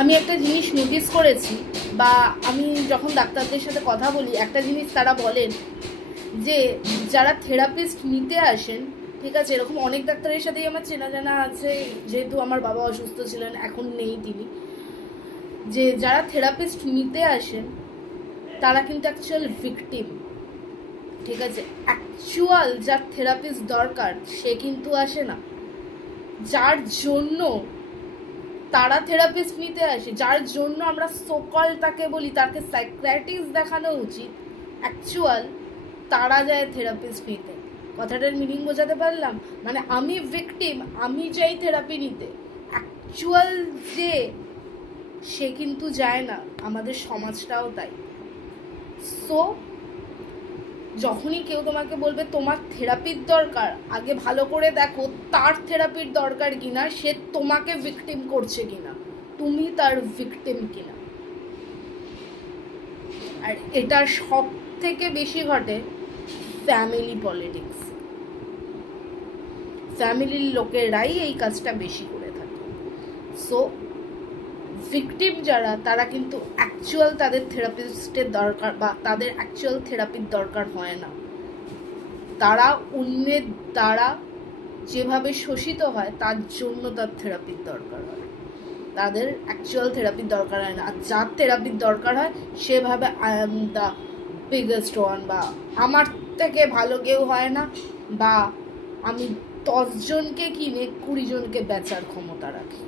আমি একটা জিনিস নোটিস করেছি, বা আমি যখন ডাক্তারদের সাথে কথা বলি একটা জিনিস তারা বলেন যে যারা থেরাপিস্ট নিতে আসেন, ঠিক আছে, এরকম অনেক ডাক্তারের সাথেই আমার চেনা জানা আছে, যেহেতু আমার বাবা অসুস্থ ছিলেন, এখন নেই তিনি, যে যারা থেরাপিস্ট নিতে আসেন তারা কিন্তু অ্যাকচুয়াল ভিকটিম। ঠিক আছে, অ্যাকচুয়াল যার থেরাপিস্ট দরকার সে কিন্তু আসে না। যার জন্য তারা থেরাপিস্ট নিতে আসে, যার জন্য আমরা সোকল তাকে বলি তাকে সাইকিয়াট্রিস্ট দেখানো উচিত, অ্যাকচুয়াল তারা যায় থেরাপিস্ট নিতে। কথাটার মিনিং বোঝাতে পারলাম? মানে আমি ভিকটিম, আমি চাই থেরাপি নিতে, অ্যাকচুয়াল যে সে কিন্তু যায় না। আমাদের সমাজটাও তাই। সো যখনই কেউ তোমাকে বলবে তোমার থেরাপির দরকার, আগে ভালো করে দেখো তার থেরাপির দরকার কিনা, সে তোমাকে ভিকটিম করছে কিনা, তুমি তার ভিকটিম কিনা। আর এটা সব থেকে বেশি ঘটে ফ্যামিলি পলিটিক্স। ফ্যামিলির লোকেরাই এই কাজটা বেশি করে থাকে। সো ভিকটিম যারা, তারা কিন্তু অ্যাকচুয়াল তাদের থেরাপিস্টের দরকার বা তাদের অ্যাকচুয়াল থেরাপির দরকার হয় না। তারা অন্যের দ্বারা যেভাবে শোষিত হয় তার জন্য তার থেরাপির দরকার হয়, তাদের অ্যাকচুয়াল থেরাপির দরকার হয় না। আর যার থেরাপির দরকার হয় সেভাবে I am the biggest one, বা আমার থেকে ভালো কেউ হয় না, বা আমি 10 জনকে কিনে 20 জনকে বেচার ক্ষমতা রাখি।